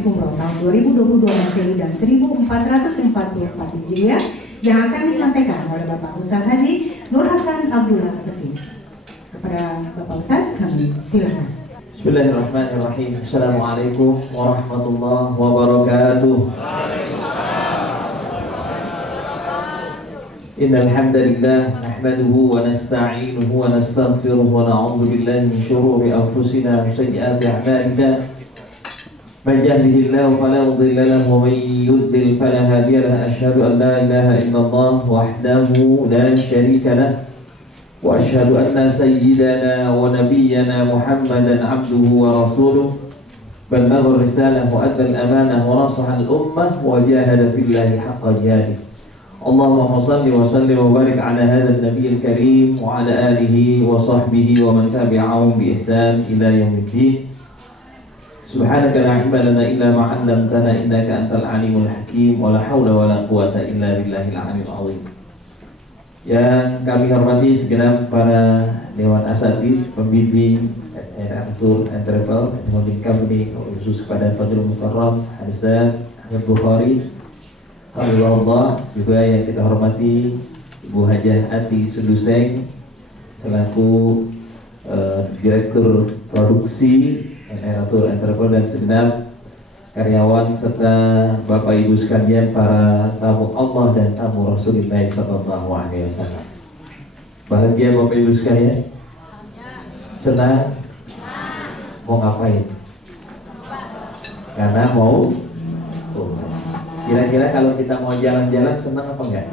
manasik umroh tahun 2022 Masehi dan 1444 Hijriah yang akan disampaikan oleh Bapak Ustadz Haji Nur Hasan Abdullah Kesim. Kepada Bapak Ustadz kami silakan. Bismillahirrahmanirrahim. Assalamualaikum warahmatullahi wabarakatuh. Innal hamdalillah nahmaduhu wa nasta'inuhu wa nastaghfiruh wa na'udzu billahi min shururi anfusina wa sayyiati a'malina. Man yahdihillahu fala mudilla lahu wa man yudlil fala hadiya lahu. Asyhadu an la ilaha illallah wahdahu la syarika lahu wa asyhadu anna sayyidana wa nabiyyana Muhammadan 'abduhu wa rasuluh. Ballagha risalah wa adda al-amanah wa nasaha al-ummah wa jahada fillahi haqqa jihadih. Allahumma salli wa sallim wa barik ala hadzal nabiyil karim wa ala alihi wa sahbihi wa man tabi'ahum bi ihsan ila yaumiddin. Subhanaka la ilma lana illa ma 'allamtana innaka antal alimul hakim wa la haula wa la quwata illa billahil aliyyil azim. Yang kami hormati segenap para dewan asatidz, pembimbing Tour and Travel Holding Company, khusus kepada Fadil Mukarram Hadza Ahmad Bukhari, Alhamdulillah, juga yang kita hormati Ibu Hajah Ati Suduseng selaku Direktur Produksi Tour and Travel dan segenap karyawan serta Bapak Ibu sekalian para tamu Allah dan tamu Rasulullah SAW. Bahagia Bapak Ibu sekalian? Senang? Mau ngapain? Karena mau kira-kira kalau kita mau jalan-jalan senang apa enggak?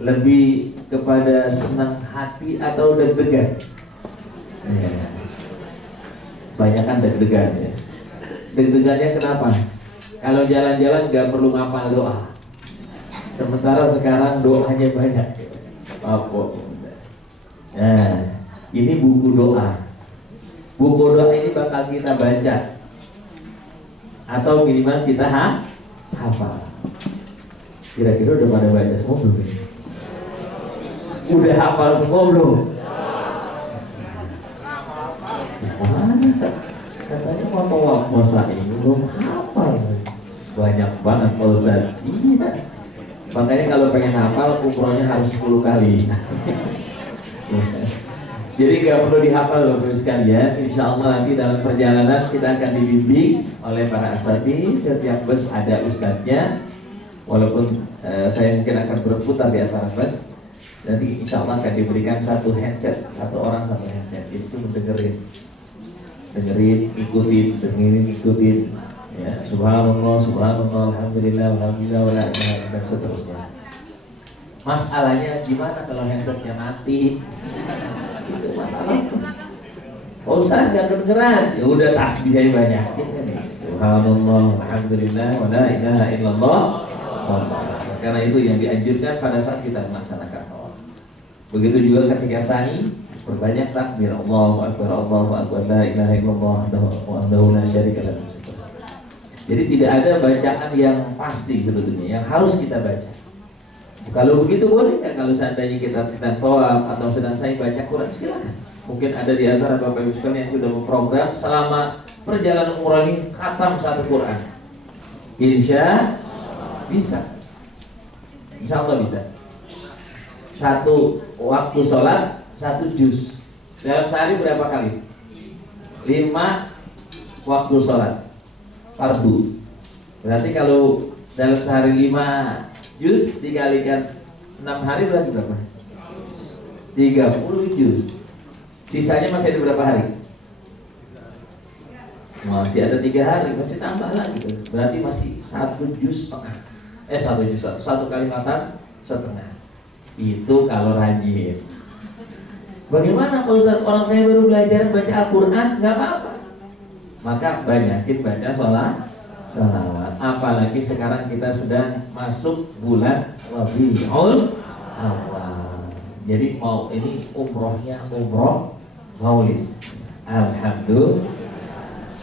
Lebih kepada senang hati atau deg-degan? Ya. Banyak kan deg-degan ya. Deg-degannya kenapa? Kalau jalan-jalan nggak perlu ngapal doa. Sementara sekarang doanya banyak. Apa? Nah, ini buku doa. Buku doa ini bakal kita baca atau minimal kita hafal. Kira-kira udah pada baca semua belum? Udah hafal semua belum? Katanya mau puasa ini belum hafal. Banyak banget Pak Ustaz. Iya. Makanya kalau pengen hafal umrohnya harus 10 kali. Jadi gak perlu dihafal Bapak sekalian. Insya Allah nanti dalam perjalanan kita akan dibimbing oleh para asatidz. Setiap bus ada ustadznya. Walaupun saya mungkin akan berputar di antara bus. Nanti insya Allah akan diberikan satu handset, satu orang satu handset. Itu mendengerin, ikutin. Ya, subhanallah, subhanallah, alhamdulillah, alhamdulillah, wala ilaha illallah, dan seterusnya. Masalahnya gimana kalau handsetnya mati? Itu masalah. Oh, Ustaz gak kedengeran. Ya udah tasbihnya banyakin kan ya. Subhanallah, alhamdulillah, wala ilaha illallah. Karena itu yang dianjurkan pada saat kita melaksanakan tawaf. Begitu juga ketika sa'i, berbanyak takbir, Allahu akbar, Allahu akbar, la ilaha illallah wahdahu la syarika lahu. Jadi tidak ada bacaan yang pasti sebetulnya yang harus kita baca. Kalau begitu boleh nggak kalau seandainya kita sedang tawaf atau sedang sa'i baca Quran, silakan. Mungkin ada di antara Bapak Ibu sekalian yang sudah memprogram selama perjalanan umrah ini khatam satu Quran. Insya bisa. Insya Allah bisa. Satu waktu sholat, satu juz. Dalam sehari berapa kali? 5 waktu sholat fardu. Berarti kalau dalam sehari 5 juz dikalikan 6 hari berarti berapa? 30 juz. Sisanya masih ada berapa hari? Masih ada 3 hari, masih tambah lagi. Berarti masih 1 juz setengah. 1 juz, 1 kali khatam setengah. Itu kalau rajin. Bagaimana kalau orang saya baru belajar baca Al-Quran? Nggak apa-apa. Maka banyakin baca sholawat. Apalagi sekarang kita sedang masuk bulan Rabiul Awal. Jadi mau ini umrohnya umroh maulid. Alhamdulillah.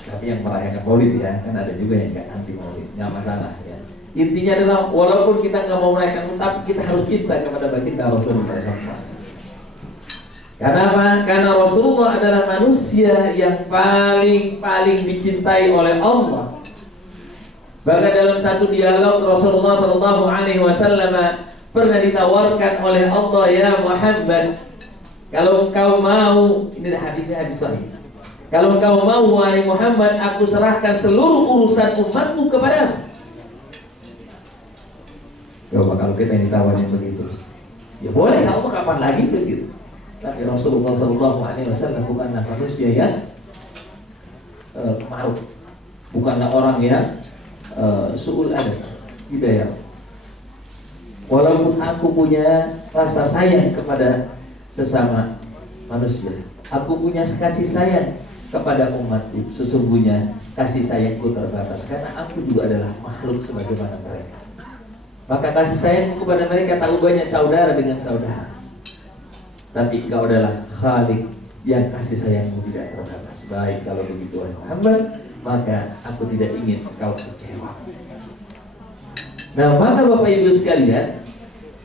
Tapi yang merayakan maulid ya, kan ada juga yang nggak anti maulid, nggak masalah ya. Intinya adalah walaupun kita nggak mau merayakan, tapi kita harus cinta kepada baginda Rasulullah SAW. Karena apa? Karena Rasulullah adalah manusia yang paling dicintai oleh Allah. Bahkan dalam satu dialog Rasulullah Shallallahu Alaihi Wasallam pernah ditawarkan oleh Allah, ya Muhammad, kalau engkau mau, ini hadisnya hadis sahih. Kalau engkau mau, wahai Muhammad, aku serahkan seluruh urusan umatku kepadamu. Coba kalau kita ditawarin begitu, ya boleh, kamu kapan lagi begitu. Tapi Rasulullah Shallallahu Alaihi Wasallam bukanlah manusia yang kemaruk, bukanlah orang yang suul adab, tidak ya. Walaupun aku punya rasa sayang kepada sesama manusia, aku punya kasih sayang kepada umatku, sesungguhnya kasih sayangku terbatas karena aku juga adalah makhluk sebagaimana mereka. Maka kasih sayangku kepada mereka tak ubahnya saudara dengan saudara. Tapi engkau adalah Khalik yang kasih sayangmu tidak terbatas. Baik, kalau begitu wahai Muhammad, maka aku tidak ingin engkau kecewa. Nah, maka Bapak Ibu sekalian,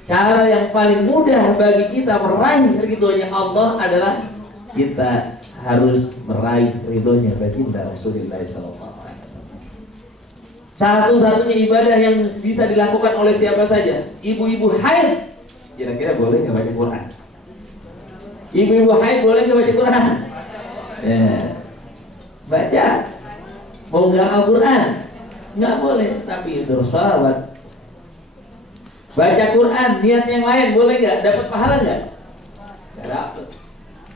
cara yang paling mudah bagi kita meraih ridhonya Allah adalah kita harus meraih ridhonya baginda Rasulullah SAW. Satu-satunya ibadah yang bisa dilakukan oleh siapa saja, ibu-ibu haid, kira-kira boleh nggak baca Quran? Ibu-ibu haid boleh nggak baca Quran? Ya. Baca. Mau nggak Al-Quran? Nggak boleh, tapi bersalawat. Baca Quran, niat yang lain boleh nggak? Dapat pahala nggak? Nggak dapat.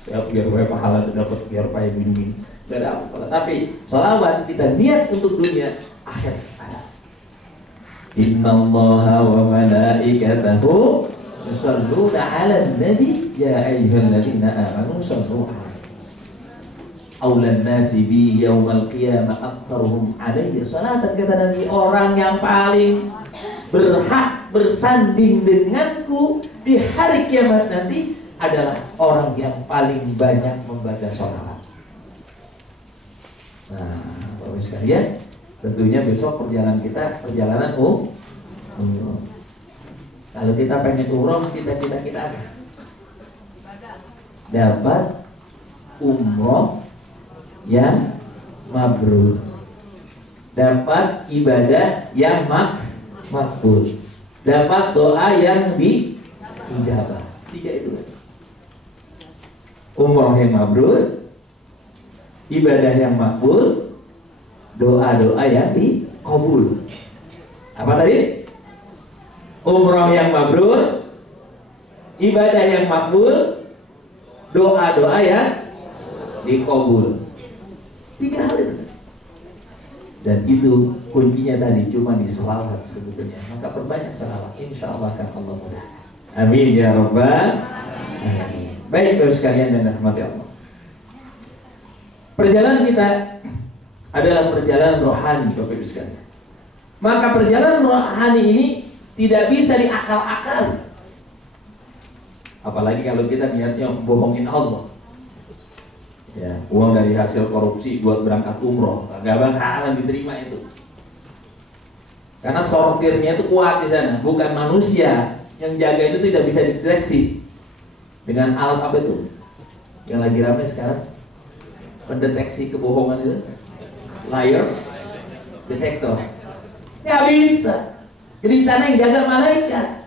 Ya, biar pahala dapat, biar payah ini. Nggak dapat pahala. Tapi salawat kita niat untuk dunia, akhir ada. Innallaha wa malaikatahu yusholluna 'alan nabi ya ayyuhalladzina amanu shollu 'alaihi. Aulan nasi bi yaumal qiyamah aktsaruhum 'alayya salatan, kata Nabi, orang yang paling berhak bersanding denganku di hari kiamat nanti adalah orang yang paling banyak membaca sholawat. Nah, Bapak sekalian, tentunya besok perjalanan kita perjalanan umroh. Kalau kita pengen umroh, cita-cita kita apa? Dapat umroh yang mabrur, dapat ibadah yang makbul, dapat doa yang diijabah. Tiga itu. Umroh yang mabrur, ibadah yang makbul, doa-doa yang dikabul. Apa tadi? Umroh yang mabrur, ibadah yang makbul, doa-doa yang dikabul. Tiga hal itu. Dan itu kuncinya tadi cuma di selawat sebetulnya. Maka perbanyak selawat, insya Allah akan Allah mudah. Amin ya rabbal alamin. Baik Bapak sekalian dan rahmati Allah, perjalanan kita adalah perjalanan rohani Bapak Ibu sekalian. Maka perjalanan rohani ini tidak bisa diakal-akal. Apalagi kalau kita niatnya bohongin Allah. Ya, uang dari hasil korupsi buat berangkat umroh, gak bakalan diterima itu. Karena sortirnya itu kuat di sana, bukan manusia yang jaga itu tidak bisa dideteksi dengan alat apa itu yang lagi ramai sekarang, pendeteksi kebohongan itu, liar detector. Nggak bisa. Jadi di sana yang jaga malaikat.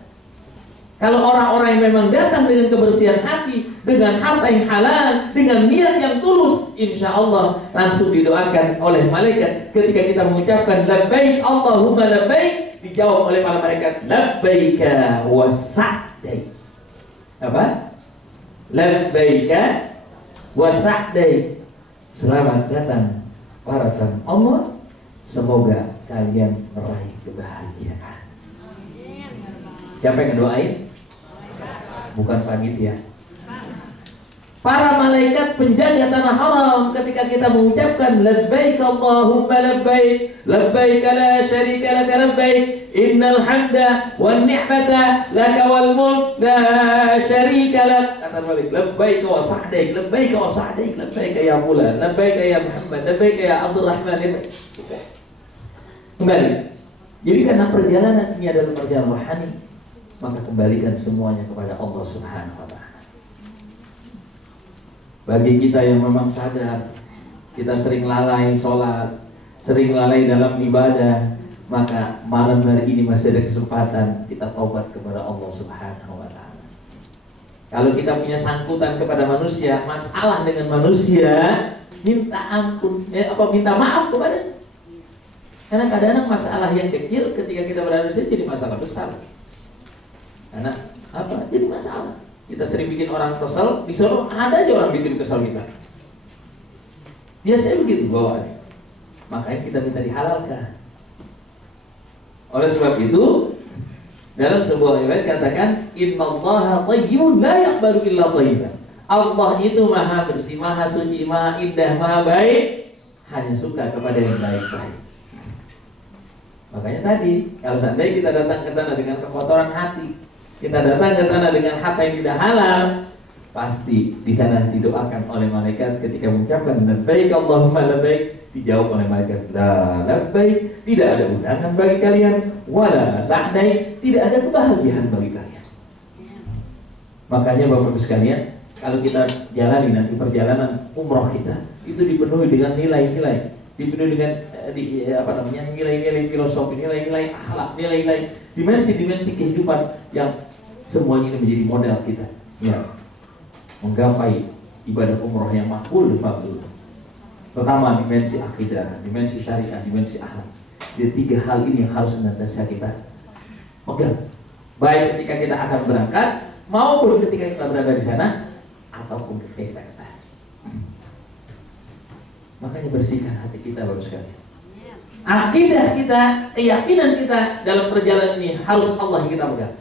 Kalau orang-orang yang memang datang dengan kebersihan hati, dengan harta yang halal, dengan niat yang tulus, insya Allah langsung didoakan oleh malaikat. Ketika kita mengucapkan labbaik Allahumma labbaik, dijawab oleh para malaikat labbaika wa sa'daik. Apa? Labbaika wa sa'daik. Selamat datang para tamu Allah, semoga kalian meraih kebahagiaan. Siapa yang ngedoain? Bukan panitia. Para malaikat penjaga tanah haram ketika kita mengucapkan labbaik Allahumma labbaik, labbaik la syarika laka labbaik, innal hamda wan ni'mata laka wal mulk la syarika lak. Kata malaikat, labbaik wa sa'daik, labbaik wa sa'daik, labbaik ya fulan, labbaik ya Muhammad, labbaik ya Abdurrahman. Kembali. Jadi karena perjalanan ini adalah perjalanan rohani, maka kembalikan semuanya kepada Allah Subhanahu wa ta'ala. Bagi kita yang memang sadar kita sering lalai sholat, sering lalai dalam ibadah, maka malam hari ini masih ada kesempatan kita taubat kepada Allah Subhanahu wa Ta'ala. Kalau kita punya sangkutan kepada manusia, masalah dengan manusia, minta ampun, minta maaf kepada. Karena kadang-kadang masalah yang kecil ketika kita berada di sini jadi masalah besar. Karena apa? Jadi masalah. Kita sering bikin orang kesel, di sana ada aja orang bikin kesel kita. Biasanya begitu bawaannya. Makanya kita minta dihalalkan. Oleh sebab itu, dalam sebuah riwayat katakan, innallaha thayyibun la yaqbalu illa thayyiban. Allah itu maha bersih, maha suci, maha indah, maha baik, hanya suka kepada yang baik-baik. Makanya tadi, kalau seandainya kita datang ke sana dengan kekotoran hati, kita datang ke sana dengan harta yang tidak halal, pasti di sana didoakan oleh malaikat ketika mengucapkan labbaik Allahumma labbaik, dijawab oleh malaikat la labbaik, tidak ada undangan bagi kalian, wala sa'dai, tidak ada kebahagiaan bagi kalian. Makanya Bapak Ibu sekalian, kalau kita jalani nanti perjalanan umroh kita, itu dipenuhi dengan nilai-nilai, dipenuhi dengan nilai-nilai filosofi, nilai-nilai akhlak, nilai-nilai dimensi-dimensi kehidupan yang semuanya ini menjadi modal kita, ya, menggapai ibadah umroh yang makbul dan makbul. Pertama, dimensi akidah, dimensi syariah, dimensi akhlak. Jadi 3 hal ini yang harus senantiasa kita pegang, baik ketika kita akan berangkat maupun ketika kita berada di sana ataupun ketika kita kembali. Makanya bersihkan hati kita Bapak sekalian. Akidah kita, keyakinan kita dalam perjalanan ini harus Allah yang kita pegang.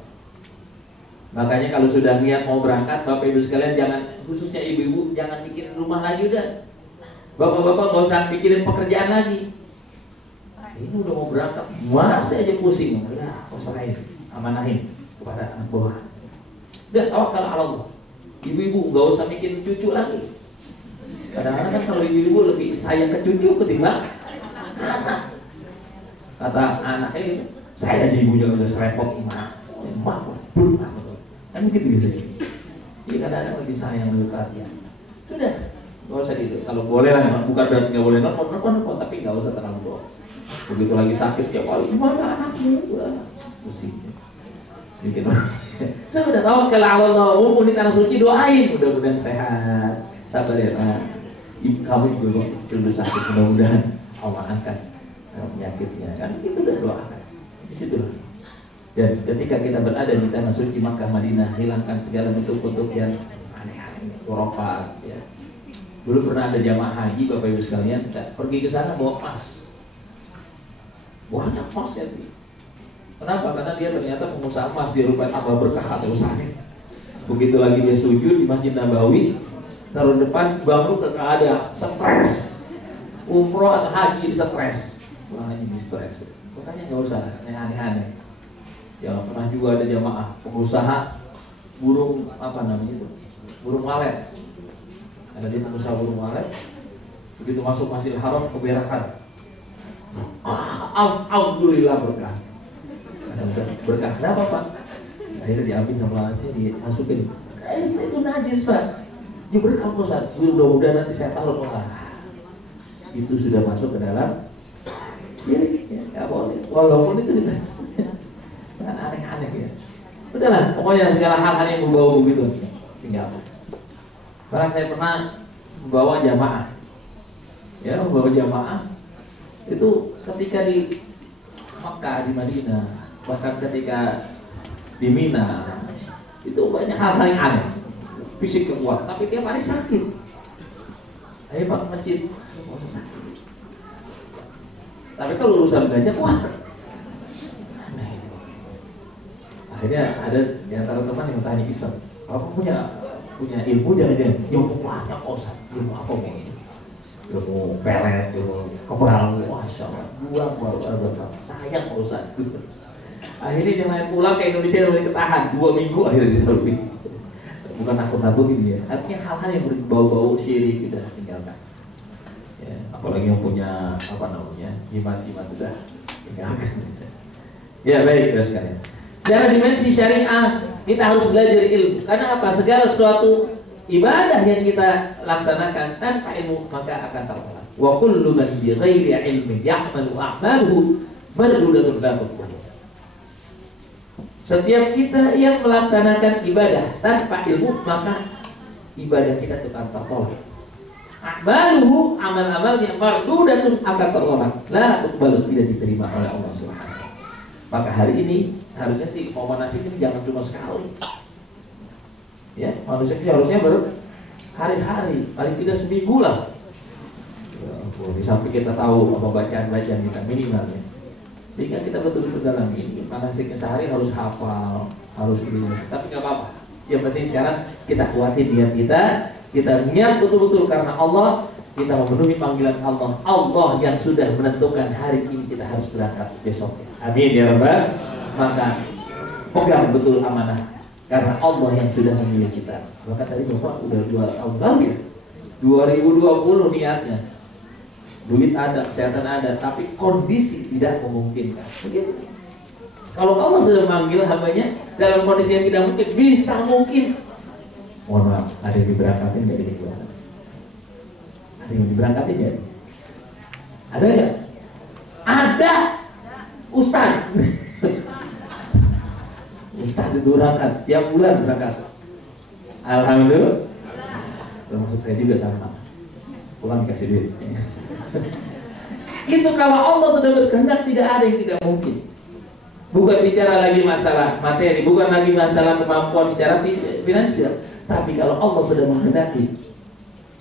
Makanya kalau sudah niat mau berangkat, Bapak Ibu sekalian, jangan, khususnya ibu-ibu, jangan bikin rumah lagi udah. Bapak-bapak nggak usah mikirin pekerjaan lagi. Ini udah mau berangkat, masih aja pusing. Ya, usahai, amanahin kepada anak buah. Udah tawakal ala Allah. Ibu-ibu nggak usah mikirin cucu lagi. Kadang-kadang kalau ibu-ibu lebih sayang ke cucu ketimbang anak. Kata anaknya gitu, saya aja ibunya udah serempot emak, kan begitu biasanya. Jadi kadang-kadang lebih sayang, lebih perhatian. Sudah, nggak usah gitu. Kalau boleh lah, bukan berarti nggak boleh nelfon, tapi nggak usah terlalu bohong. Begitu lagi sakit tiap kali, gimana anakmu? Wah, pusing. Bikin orang. Saya udah tahu kalau Allah mau di tanah suci, doain mudah-mudahan sehat, sabar ya Pak. Ibu kamu juga kecil udah sakit, mudah-mudahan Allah angkat penyakitnya, kan itu udah doakan di situ. Dan ketika kita berada di tanah suci Makkah Madinah, hilangkan segala bentuk-bentuk yang aneh-aneh, khurafat ya. Dulu pernah ada jamaah haji Bapak Ibu sekalian, pergi ke sana bawa emas. Banyak emas ya. Kenapa? Karena dia ternyata pengusaha emas, dia rupanya tambah berkah atau usahanya. Begitu lagi dia sujud di Masjid Nabawi, taruh depan bangun ke ada stres. Umroh atau haji stres. Wah, ini stres. Makanya nggak usah aneh-aneh. Ya pernah juga ada jamaah pengusaha burung burung walet. Ada dia pengusaha burung walet. Begitu masuk Masjidil Haram keberakan. Alhamdulillah berkah. Berkah kenapa Pak? Akhirnya diambil sama dia, dimasukin. Itu najis Pak. Dia berkah Ustaz. Mudah-mudahan nanti saya taruh Pak. Itu sudah masuk ke dalam diri, ya, nggak boleh. Walaupun itu kan aneh-aneh ya. Udahlah, pokoknya segala hal-hal yang berbau begitu tinggalkan. Bahkan saya pernah membawa jamaah, ya, membawa jamaah itu ketika di Makkah, di Madinah, bahkan ketika di Mina, itu banyak hal-hal yang aneh. Fisik kuat, tapi tiap hari sakit. Ayo Pak ke masjid, tapi kalau urusan ganja kuat. Aneh. Akhirnya ada di antara teman yang tanya iseng, apa punya ilmu jangan-jangan? Ilmu banyak Ustaz. Ilmu apa ini? Ilmu pelet, ilmu kebal, masya Allah. Buang sayang Ustaz. Akhirnya dia main pulang ke Indonesia mulai ketahan 2 minggu akhirnya diselfie. Bukan nakut-nakut ini ya. Artinya hal-hal yang berbau-bau syirik kita tinggalkan. Ya, apalagi yang punya jimat-jimat sudah tinggalkan. Ya baik terus sekalian. Secara dimensi syariah kita harus belajar ilmu. Karena apa? Segala sesuatu ibadah yang kita laksanakan tanpa ilmu maka akan tertolak. Wa kullu man bi ghairi ilmin ya'malu a'maluhu mardudatun la tuqbal. Setiap kita yang melaksanakan ibadah tanpa ilmu, maka ibadah kita akan tertolak. A'maluhu, amal-amalnya mardudatun akan tertolak, la tuqbal, tidak diterima oleh Allah Subhanahu wa taala. Maka hari ini harusnya sih mau manasik ini jangan cuma sekali. Ya, manusia ini harusnya berhari-hari, paling tidak seminggu lah. Ya, di samping kita tahu apa bacaan-bacaan kita minimal ya. Sehingga kita betul-betul dalam ini manasiknya sehari harus hafal, harus ini. Tapi nggak apa-apa. Yang penting sekarang kita kuatin niat kita niat betul-betul karena Allah, kita memenuhi panggilan Allah. Allah yang sudah menentukan hari ini kita harus berangkat besok. Amin ya Rabbal. Maka pegang betul amanah karena Allah yang sudah memilih kita. Maka tadi Bapak udah 2 tahun lalu ya, 2020 niatnya. Duit ada, kesehatan ada, tapi kondisi tidak memungkinkan. Begitu. Kalau Allah sudah memanggil hambanya dalam kondisi yang tidak mungkin, bisa mungkin. Mohon maaf, ada yang diberangkatin nggak ini? Ada yang diberangkatin nggak? Ada nggak? Ada. Ustaz. Ustaz itu berangkat, tiap bulan berangkat. Alhamdulillah. Termasuk saya juga sama. Pulang dikasih duit. Itu kalau Allah sudah berkehendak, tidak ada yang tidak mungkin. Bukan bicara lagi masalah materi, bukan lagi masalah kemampuan secara finansial, tapi kalau Allah sudah menghendaki,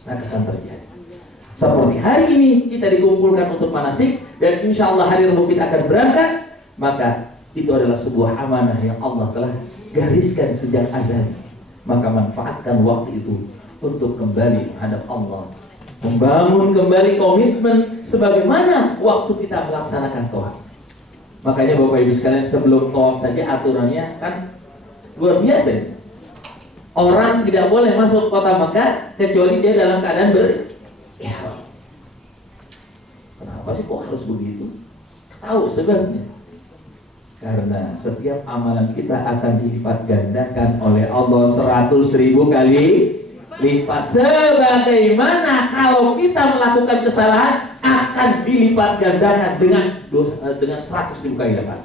maka akan terjadi. Seperti hari ini kita dikumpulkan untuk manasik, dan insya Allah hari Rabu kita akan berangkat, maka itu adalah sebuah amanah yang Allah telah gariskan sejak azal. Maka manfaatkan waktu itu untuk kembali menghadap Allah, membangun kembali komitmen sebagaimana waktu kita melaksanakan tawaf. Makanya Bapak Ibu sekalian, sebelum tawaf saja aturannya kan luar biasa. Orang tidak boleh masuk kota Makkah kecuali dia dalam keadaan berihram. Kenapa sih kok harus begitu? Tahu sebabnya. Karena setiap amalan kita akan dilipat gandakan oleh Allah 100.000 kali lipat. Sebagaimana kalau kita melakukan kesalahan akan dilipat gandakan dengan 100.000 kali lipat.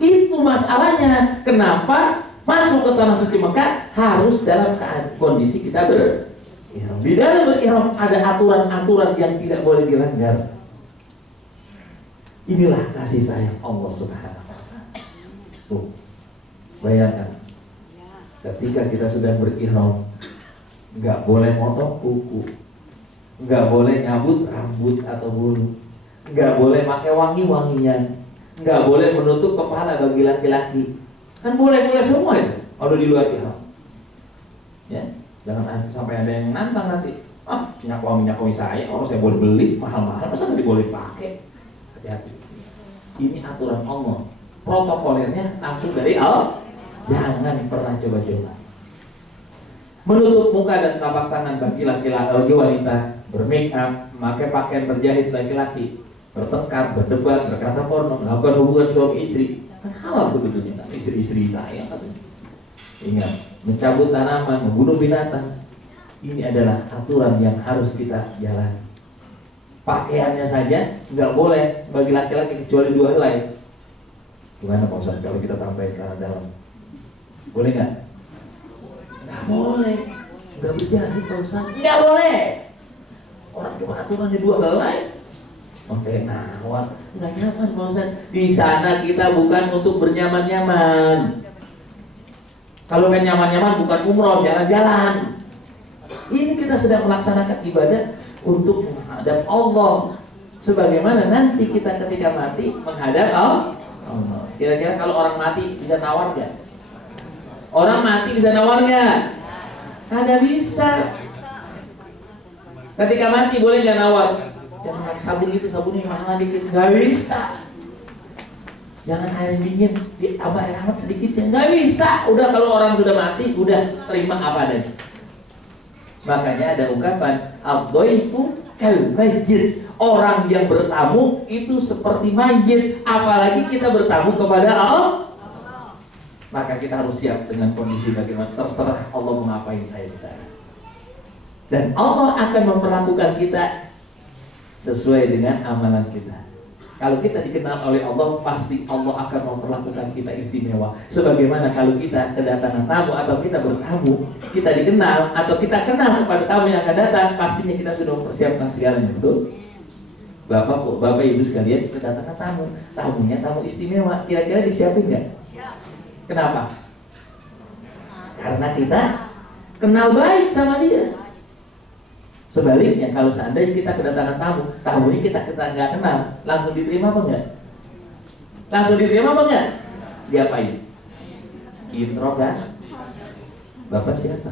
Itu masalahnya. Kenapa masuk ke tanah suci Mekah harus dalam kondisi kita berihram. Di dalam berihram ada aturan-aturan yang tidak boleh dilanggar. Inilah kasih sayang Allah Subhanahu wa taala. Tuh, bayangkan. Ketika kita sedang berihram, nggak boleh motong kuku, nggak boleh nyabut rambut atau bulu, nggak boleh pakai wangi-wangian, nggak boleh menutup kepala bagi laki-laki. Kan boleh-boleh semua itu kalau di luar ihram. Ya, jangan sampai ada yang nantang nanti. Ah, minyak wangi saya, kalau saya boleh beli mahal-mahal, masa nggak diboleh pakai? Hati-hati. Ini aturan Allah, protokolernya langsung dari Allah. Jangan pernah coba-coba menutup muka dan telapak tangan bagi laki-laki wanita, bermake up, memakai pakaian berjahit laki-laki, bertengkar, berdebat, berkata porno, melakukan hubungan suami istri, kan halal sebetulnya. Istri-istri saya katanya. Ingat, mencabut tanaman, membunuh binatang, ini adalah aturan yang harus kita jalani. Pakaiannya saja nggak boleh bagi laki-laki kecuali 2 helai. Gimana Pak Ustaz kalau kita tambahin ke dalam? Boleh nggak? Nggak boleh. Nggak berjahit Pak Ustaz. Nggak boleh. Orang cuma aturannya 2 helai. Oke, nawar. Nggak nyaman Pak Ustaz. Di sana kita bukan untuk bernyaman-nyaman. Kalau pengen nyaman-nyaman bukan umroh, jalan-jalan. Ini kita sedang melaksanakan ibadah untuk menghadap Allah. Sebagaimana nanti kita ketika mati menghadap Allah. Kira-kira kalau orang mati bisa nawar nggak? Orang mati bisa nawar nggak? Kagak bisa. Ketika mati boleh nggak nawar? Jangan pakai sabun gitu, sabunnya mahal dikit. Nggak bisa. Jangan air dingin, ditambah air hangat sedikit ya. Nggak bisa. Udah kalau orang sudah mati, udah terima apa adanya. Makanya ada ungkapan ad-dhaifu kal mayyit. Orang yang bertamu itu seperti mayit, apalagi kita bertamu kepada Allah. Maka kita harus siap dengan kondisi bagaimana. Terserah Allah mau ngapain saya di sana. Dan Allah akan memperlakukan kita sesuai dengan amalan kita. Kalau kita dikenal oleh Allah, pasti Allah akan memperlakukan kita istimewa. Sebagaimana kalau kita kedatangan tamu atau kita bertamu, kita dikenal atau kita kenal kepada tamu yang akan datang, pastinya kita sudah mempersiapkan segalanya, betul? Bapak Ibu sekalian, kedatangan tamu, tamunya tamu istimewa, kira-kira disiapin nggak? Kenapa? Karena kita kenal baik sama dia. Sebaliknya, kalau seandainya kita kedatangan tamu, tamunya kita nggak kenal, langsung diterima apa enggak? Langsung diterima apa enggak? Diapain? Intro kan? Bapak siapa?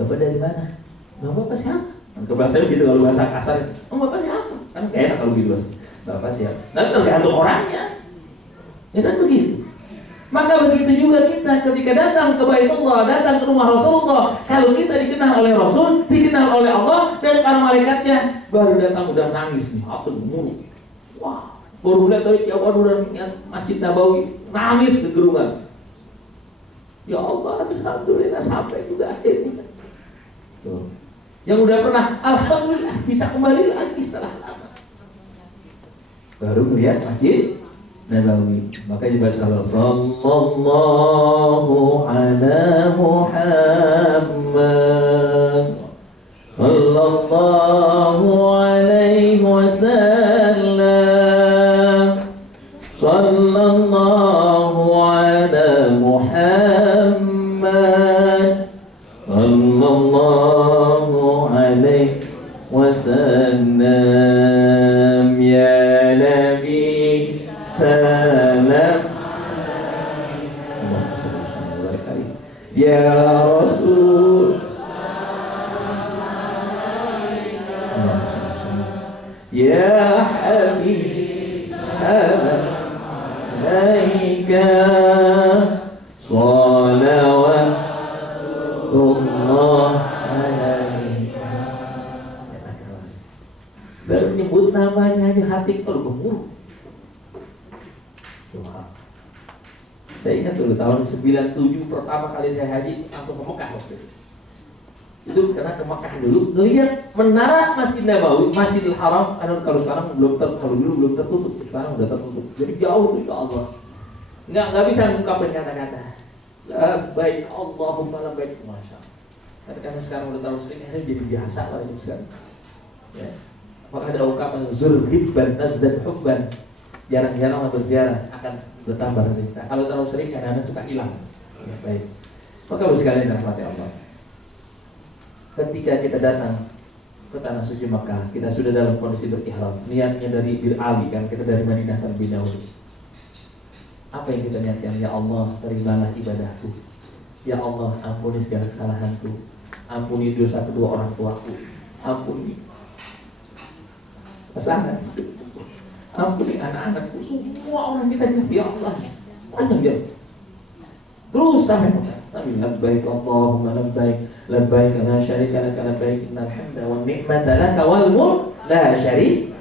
Bapak dari mana? Bapak siapa? Ke bahasanya gitu, kalau bahasa kasar, Bapak siapa? Kan gak enak kalau gitu bahasa. Bapak siapa? Tapi tergantung orangnya. Ya kan begitu. Maka begitu juga kita ketika datang ke Baitullah, datang ke rumah Rasulullah. Kalau kita dikenal oleh Rasul, dikenal oleh Allah dan para malaikatnya, baru datang udah nangis nih, atau gemuruh. Wah, baru lihat dari jauh udah Masjid Nabawi, nangis kegerungan. Ya Allah, alhamdulillah sampai juga akhirnya. Tuh. Yang udah pernah, alhamdulillah bisa kembali lagi setelah lama. Baru melihat Masjid Nabawi. Makanya baca sallallahu ala Muhammad sallallahu alaihi wasallam sallallahu ala Muhammad sallallahu alaihi wasallam ya Nabi salam ya Rasul ya Habib salam alaika salawatullah alaika. Baru nyebut namanya aja hati kalau gemuruh. Saya ingat dulu tahun 97 pertama kali saya haji langsung ke Mekah waktu itu. Itu karena ke Mekah dulu melihat menara Masjid Nabawi, Masjidil Haram. Kalau sekarang kalau dulu belum tertutup, sekarang udah tertutup. Jadi jauh tuh ya Allah. Nggak bisa mengungkapkan kata-kata. Labbaik Allahumma labbaik, masya Allah. Tapi karena sekarang udah terlalu sering, akhirnya jadi biasa lah ini sekarang. Ya. Maka ada ungkapan zurhibban nazdan hubban. Jarang-jarang berziarah akan bertambah kita. Kalau terlalu sering kadang-kadang suka hilang. Ya, baik. Maka sekalian rahmati Allah. Ketika kita datang ke tanah suci Makkah, kita sudah dalam kondisi berihram. Niatnya dari Bir Ali kan, kita dari Madinah terlebih dahulu. Apa yang kita niatkan? Ya Allah, terimalah ibadahku. Ya Allah, ampuni segala kesalahanku. Ampuni dosa kedua orang tuaku. Ampuni pasangan. Ampuni anak-anakku, semua orang kita ya Allah. Panjang ya. Terus sampai labbaik Allahumma labbaik, labbaik la syarika laka labbaik, innal hamda wan ni'mata laka wal mulk la syarika.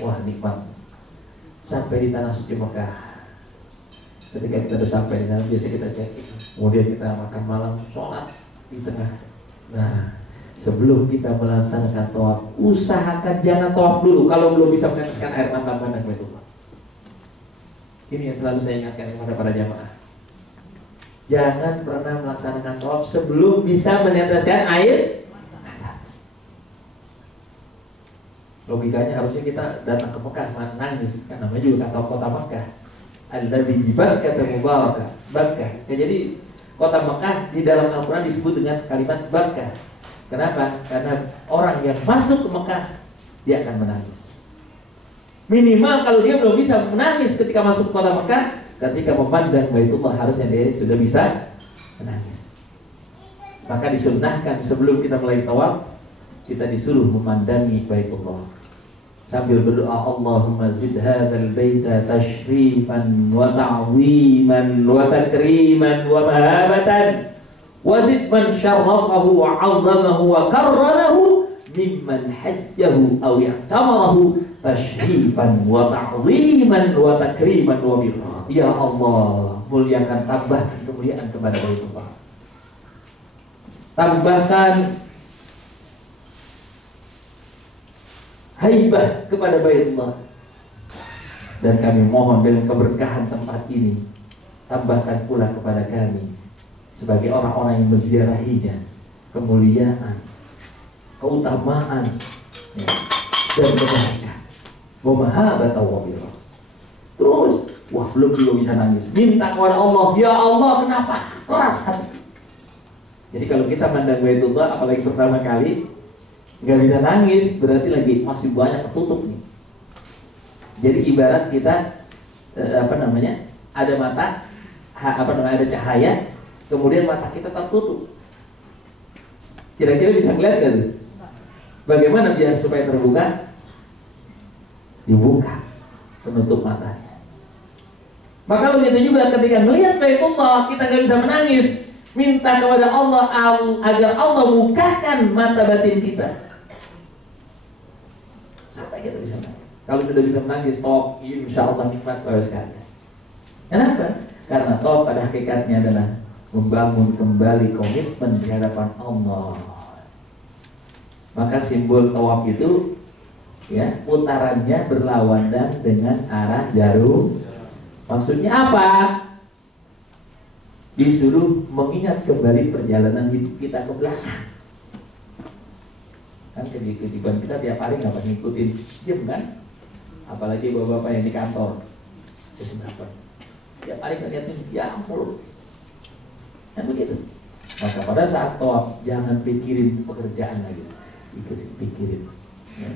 Wah, nikmat. Sampai di tanah suci Mekah. Ketika kita sudah sampai di sana, biasa kita check-in. Kemudian kita makan malam, sholat di tengah. Nah, sebelum kita melaksanakan tawaf, usahakan jangan tawaf dulu kalau belum bisa meneteskan air mata pandang Baitullah. Ini yang selalu saya ingatkan kepada para jamaah. Jangan pernah melaksanakan tawaf sebelum bisa meneteskan air mata. Logikanya harusnya kita datang ke Mekah nangis, karena namanya juga kota Mekah. Alladzi bi Bakkah mubarakah. Bakkah. Ya, jadi kota Mekah di dalam Al-Quran disebut dengan kalimat Bakkah. Kenapa? Karena orang yang masuk ke Mekah dia akan menangis. Minimal kalau dia belum bisa menangis ketika masuk ke kota Mekah, ketika memandang Baitullah harusnya dia sudah bisa menangis. Maka disunnahkan sebelum kita mulai tawaf, kita disuruh memandangi Baitullah sambil berdoa, Allahumma zid hadzal baita tashrifan wa ta'ziman wa takriman wa mahabatan wazid man syarrafahu wa 'azzamahu wa karramahu mimman hajjahu aw i'tamarahu tashrifan wa ta'ziman wa takriman wa birra. Ya Allah, muliakan, tambahkan kemuliaan kepada Baitullah. Tambahkan haibah kepada Baitullah. Dan kami mohon dengan keberkahan tempat ini, tambahkan pula kepada kami sebagai orang-orang yang menziarahinya kemuliaan, keutamaan, ya, dan kebaikan. Wa mahabbatan wa birra. Terus, wah belum juga bisa nangis. Minta kepada Allah, ya Allah kenapa? Keras hati. Jadi kalau kita mandang Baitullah, apalagi pertama kali, nggak bisa nangis, berarti lagi masih banyak ketutup nih. Jadi ibarat kita ada mata, ada cahaya, kemudian mata kita tertutup. Kira-kira bisa ngeliat gak tuh? Bagaimana biar supaya terbuka? Dibuka, penutup matanya. Maka begitu juga ketika melihat Baitullah, kita nggak bisa menangis. Minta kepada Allah agar Allah bukakan mata batin kita sampai kita bisa menangis. Kalau sudah bisa menangis, toh insya Allah nikmat pada sekalian. Kenapa? Karena toh pada hakikatnya adalah membangun kembali komitmen di hadapan Allah. Maka simbol tawaf itu, ya, putarannya berlawanan dengan arah jarum. Maksudnya apa? Disuruh mengingat kembali perjalanan hidup kita ke belakang. Kan kehidupan kita tiap hari nggak pernah ngikutin, diam kan? Apalagi bapak-bapak yang di kantor, tiap hari ngeliatin ya ampun, kan begitu. Maka pada saat tawaf jangan pikirin pekerjaan lagi, pikirin ya,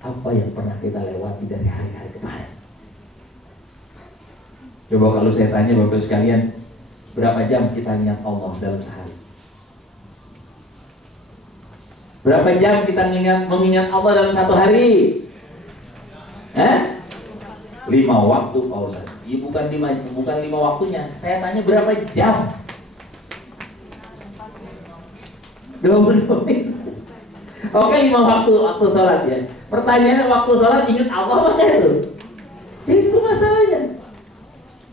apa yang pernah kita lewati dari hari-hari kemarin. Coba kalau saya tanya bapak sekalian, berapa jam kita ingat Allah dalam sehari? Berapa jam kita mengingat Allah dalam satu hari? 5 waktu Pak Ustaz. Bukan 5 waktunya. Saya tanya berapa jam? 20 menit. Oke, 5 waktu sholat ya. Pertanyaannya waktu sholat ingat Allah apa itu? Itu masalahnya.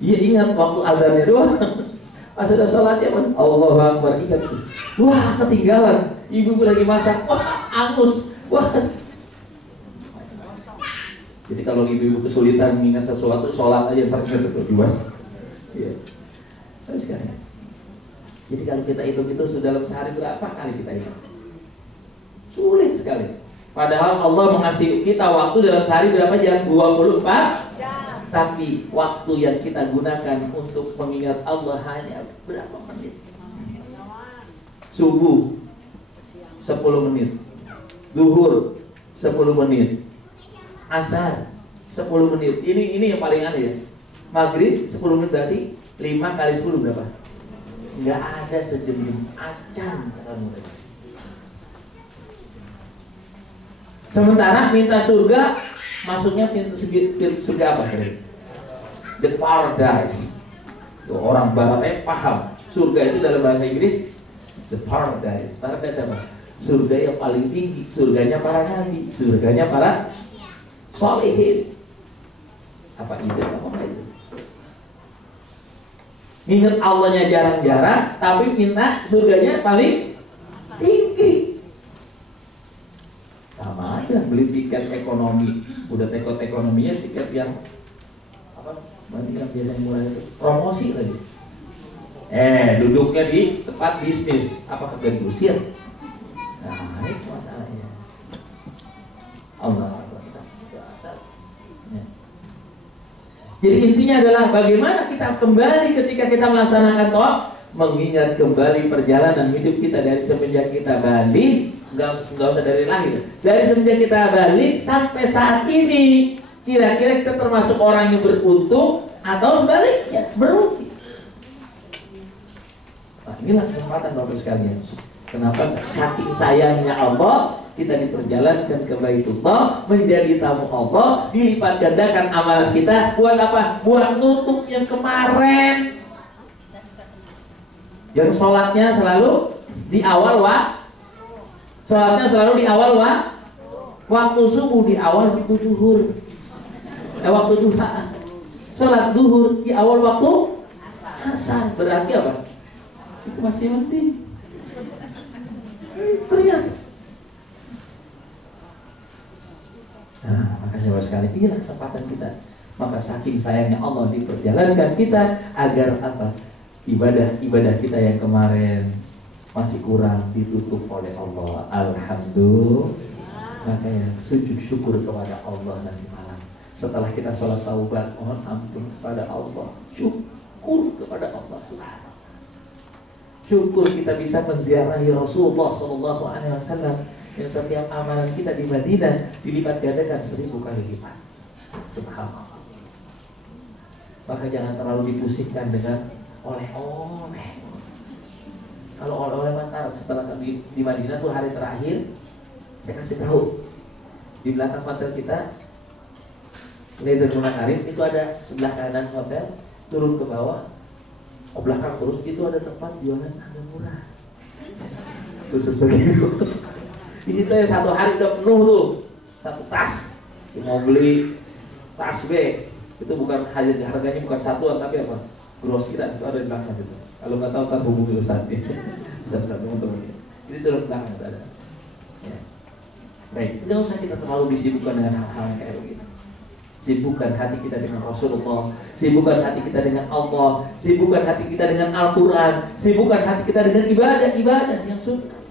Iya ingat waktu azannya doang. Pas sudah sholatnya Allahu Akbar ingat. Wah ketinggalan. Ibu lagi masak. Wah angus. Wah. Jadi kalau ibu kesulitan mengingat sesuatu, sholat aja teringat itu gimana? Iya. Terus kan. Jadi kalau kita hitung-hitung dalam sehari berapa kali kita ingat? Sulit sekali. Padahal Allah mengasih kita waktu dalam sehari berapa jam? 24 jam. Tapi waktu yang kita gunakan untuk mengingat Allah hanya berapa menit? Subuh 10 menit, zuhur 10 menit, asar 10 menit. Ini yang paling aneh ya. Maghrib 10 menit berarti 5 kali 10 berapa? Nggak ada sejam acan kata mereka. Sementara minta surga, masuknya pintu surga apa? The paradise. Tuh, orang baratnya paham. Surga itu dalam bahasa Inggris the paradise. Paradise apa? Surga yang paling tinggi. Surganya para nabi, surganya para sholihin. Apa itu? Apa itu? Ingat Allahnya jarang-jarang, tapi minta surganya paling tinggi. Sama aja beli tiket ekonomi, udah tiket ekonominya tiket yang apa? Berarti yang biasanya mulai itu promosi lagi. Duduknya di tempat bisnis, apakah diusir? Nah, itu masalahnya. Allah. Jadi intinya adalah bagaimana kita kembali ketika kita melaksanakan tawaf, mengingat kembali perjalanan hidup kita dari semenjak kita balik, nggak usah dari lahir, dari semenjak kita balik sampai saat ini. Kira-kira kita termasuk orang yang beruntung atau sebaliknya merugi. Nah, inilah kesempatan Bapak sekalian. Kenapa saking sayangnya Allah kita diperjalankan ke Baitullah, menjadi tamu Allah, dilipat gandakan amalan kita buat apa? Buat nutup yang kemarin. Yang sholatnya selalu di awal waktu subuh, di awal waktu zuhur, waktu duha. Sholat zuhur di awal waktu asar. Berarti apa? Itu masih penting. Ternyata. Nah, makanya Bapak sekali, inilah kesempatan kita Maka saking sayangnya Allah diperjalankan kita agar apa? Ibadah kita yang kemarin masih kurang ditutup oleh Allah. Alhamdulillah. Makanya sujud syukur kepada Allah nanti malam. Setelah kita sholat taubat, mohon ampun kepada Allah. Syukur kepada Allah Subhanahu. Syukur kita bisa menziarahi Rasulullah SAW yang setiap amalan kita di Madinah dilipat gandakan 1000 kali lipat. Subhanallah. Maka jangan terlalu dipusingkan dengan oleh-oleh. Kalau oleh-oleh mantar setelah di Madinah tuh hari terakhir, saya kasih tahu di belakang hotel kita Leather Munakarim itu ada sebelah kanan hotel, turun ke bawah, ke belakang terus itu ada tempat jualan harga murah. Khusus begitu. Di situ ya satu hari udah penuh tuh, satu tas. Mau beli tas B itu bukan harganya bukan satuan tapi apa? Grosiran itu ada di belakang itu. Kalau nggak tahu kan hubungi Ustaz ya. Ustaz teman-teman. Ini turun ke belakang itu ada. Ya. Baik, tidak usah kita terlalu disibukkan dengan hal-hal yang kayak begitu. Sibukkan hati kita dengan Rasulullah, sibukkan hati kita dengan Allah, sibukkan hati kita dengan Al-Quran, sibukkan hati kita dengan ibadah-ibadah yang sunnah.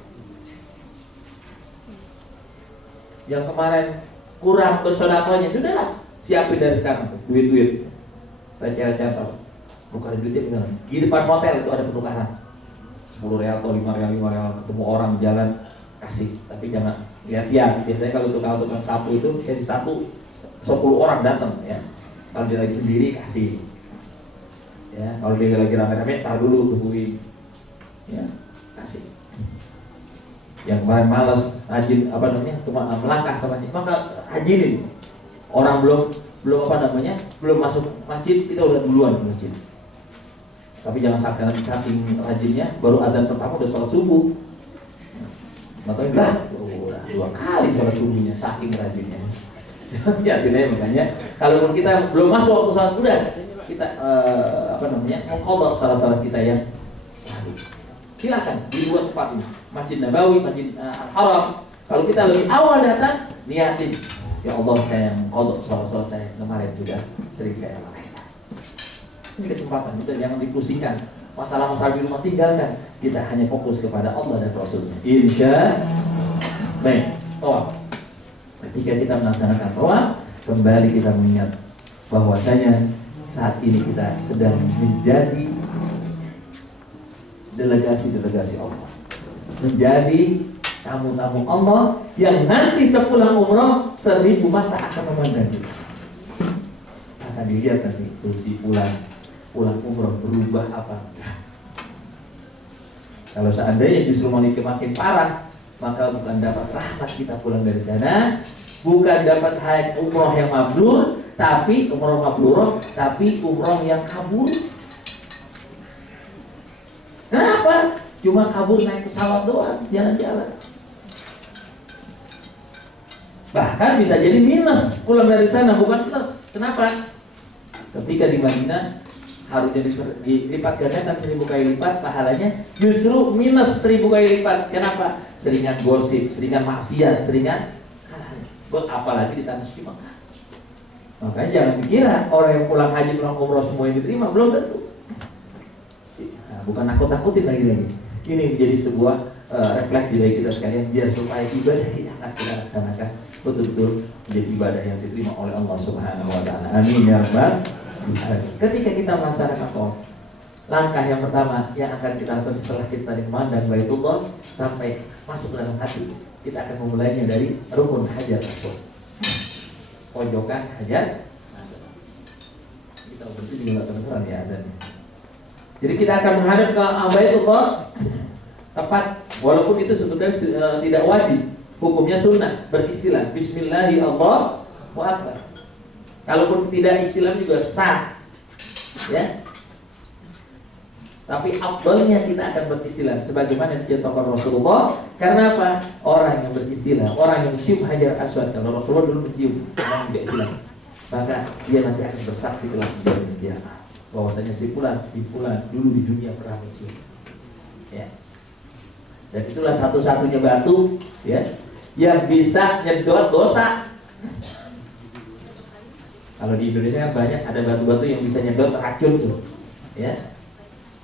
Yang kemarin kurang bersedekahnya, sudahlah, siapin dari sekarang duit-duit, receh-receh, bukan duitnya benar. Di depan hotel itu ada penukaran, 10 real atau 5 real, ketemu orang jalan kasih, tapi jangan lihat-lihat. Biasanya kalau tukang sapu itu kasih satu 10 orang datang ya. Kalau dia lagi sendiri kasih. Ya, kalau dia lagi rame-rame tar dulu tungguin. Ya, kasih. Yang kemarin malas rajin melangkah ke masjid, maka rajinin. Orang belum masuk masjid kita udah duluan ke masjid. Tapi jangan saking rajinnya baru adzan pertama udah sholat subuh. Maka udah 2 kali sholat subuhnya saking rajinnya. Ya, makanya kalau kita belum masuk waktu sholat udah kita mengqadha salat-salat kita yang silakan di 2 tempat ini, Masjid Nabawi, Masjid Al-Haram. Kalau kita lebih awal datang, niatin, ya Allah saya mengqadha salat-salat saya kemarin juga sering saya lalaikan. Ini kesempatan, kita jangan dipusingkan masalah-masalah di rumah, tinggalkan. Kita hanya fokus kepada Allah dan Rasulnya. Insya baik, tawaf. Ketika kita melaksanakan tawaf, kembali kita mengingat bahwasanya saat ini kita sedang menjadi delegasi Allah, menjadi tamu-tamu Allah yang nanti sepulang umroh 1000 mata akan memandang kita. Akan dilihat nanti itu si pulang umroh berubah apa. Kalau seandainya justru makin parah, maka bukan dapat rahmat kita pulang dari sana, bukan dapat haji umroh yang mabrur, tapi umroh mabrurah, tapi umroh yang kabur. Kenapa? Cuma kabur naik pesawat doang, jalan-jalan. Bahkan bisa jadi minus pulang dari sana, bukan plus. Kenapa? Ketika di Madinah harusnya dilipat gandakan 1000 kali lipat pahalanya, justru minus 1000 kali lipat. Kenapa? Seringan gosip, seringan maksiat, seringan apalagi di tanah suci Mekah. Makanya jangan dikira orang yang pulang haji, pulang umroh semua yang diterima, belum tentu. Nah, bukan nakut-nakutin lagi. Ini menjadi sebuah refleksi bagi kita sekalian, biar supaya ibadah kita akan kita laksanakan betul-betul menjadi ibadah yang diterima oleh Allah Subhanahu wa Ta'ala. Amin ya rabbal alamin. Ketika kita melaksanakan tawaf, langkah yang pertama yang akan kita lakukan setelah kita memandang Baitullah sampai masuk ke dalam hati, kita akan memulainya dari rukun Hajar Aswad, pojokan Hajar Aswad. Kita berarti juga kedengeran ya adanya. Jadi kita akan menghadap ke Baitullah tepat, walaupun itu sebenarnya tidak wajib, hukumnya sunnah, beristilah Bismillahirrahmanirrahim. Kalaupun tidak istilah juga sah, ya. Tapi afdalnya kita akan beristilah sebagaimana dicontohkan Rasulullah. Karena apa? Orang yang beristilah, orang yang mencium Hajar Aswad, kalau Rasulullah dulu mencium, orang tidak istilah, maka dia nanti akan bersaksi telah menjadi dia bahwasanya si fulan dulu di dunia pernah mencium. Ya. Dan itulah satu-satunya batu, ya, yang bisa nyedot dosa. Kalau di Indonesia banyak ada batu-batu yang bisa nyedot racun tuh, ya.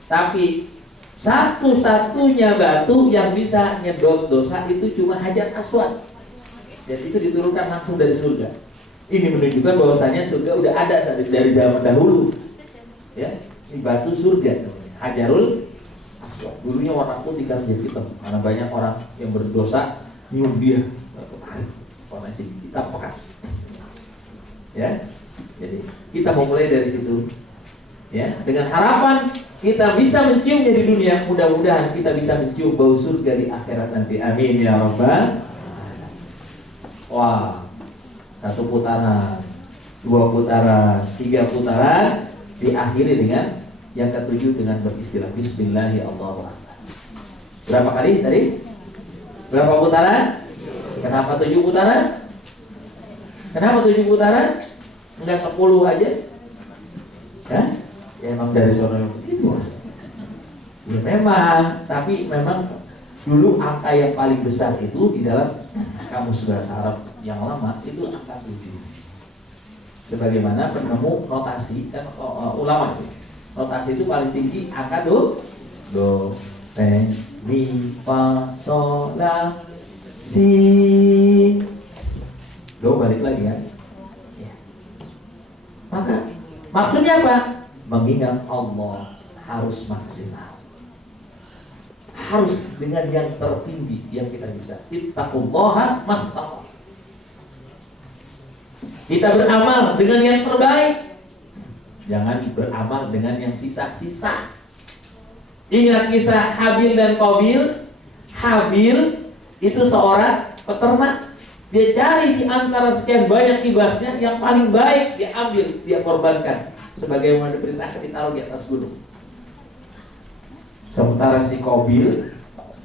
Tapi satu-satunya batu yang bisa nyedot dosa itu cuma Hajar Aswad. Dan itu diturunkan langsung dari surga. Ini menunjukkan bahwasanya surga udah ada dari zaman dahulu. Ya, ini batu surga, Hajarul Aswad. Dulunya warna putih kan jadi hitam. Karena banyak orang yang berdosa nyium dia, warna hitam pekat. Ya, jadi kita mau mulai dari situ. Ya, dengan harapan kita bisa menciumnya di dunia, mudah-mudahan kita bisa mencium bau surga di akhirat nanti. Amin ya rabbal. Wah, 1 putaran, 2 putaran, 3 putaran, diakhiri dengan yang ke-7 dengan beristilah Bismillahirrahmanirrahim. Berapa kali tadi? Berapa putaran? Kenapa 7 putaran? Kenapa 7 putaran? Enggak 10 aja? Ya? Ya emang dari sono begitu. Ya memang, tapi memang dulu angka yang paling besar itu di dalam kamus bahasa Arab yang lama itu angka 7. Sebagaimana penemu notasi kan ulama notasi itu paling tinggi angka do, re, mi, fa, sol, la, si. Do balik lagi kan? Ya. Maka maksudnya apa? Mengingat Allah harus maksimal, harus dengan yang tertinggi yang kita bisa. Ittaqullaha mastata'tum. Kita beramal dengan yang terbaik, jangan beramal dengan yang sisa-sisa. Ingat kisah Habil dan Qabil. Habil itu seorang peternak. Dia cari di antara sekian banyak kibasnya yang paling baik, dia ambil, dia korbankan. Sebagaimana diperintahkan ditaruh di atas gunung. Sementara si Qabil,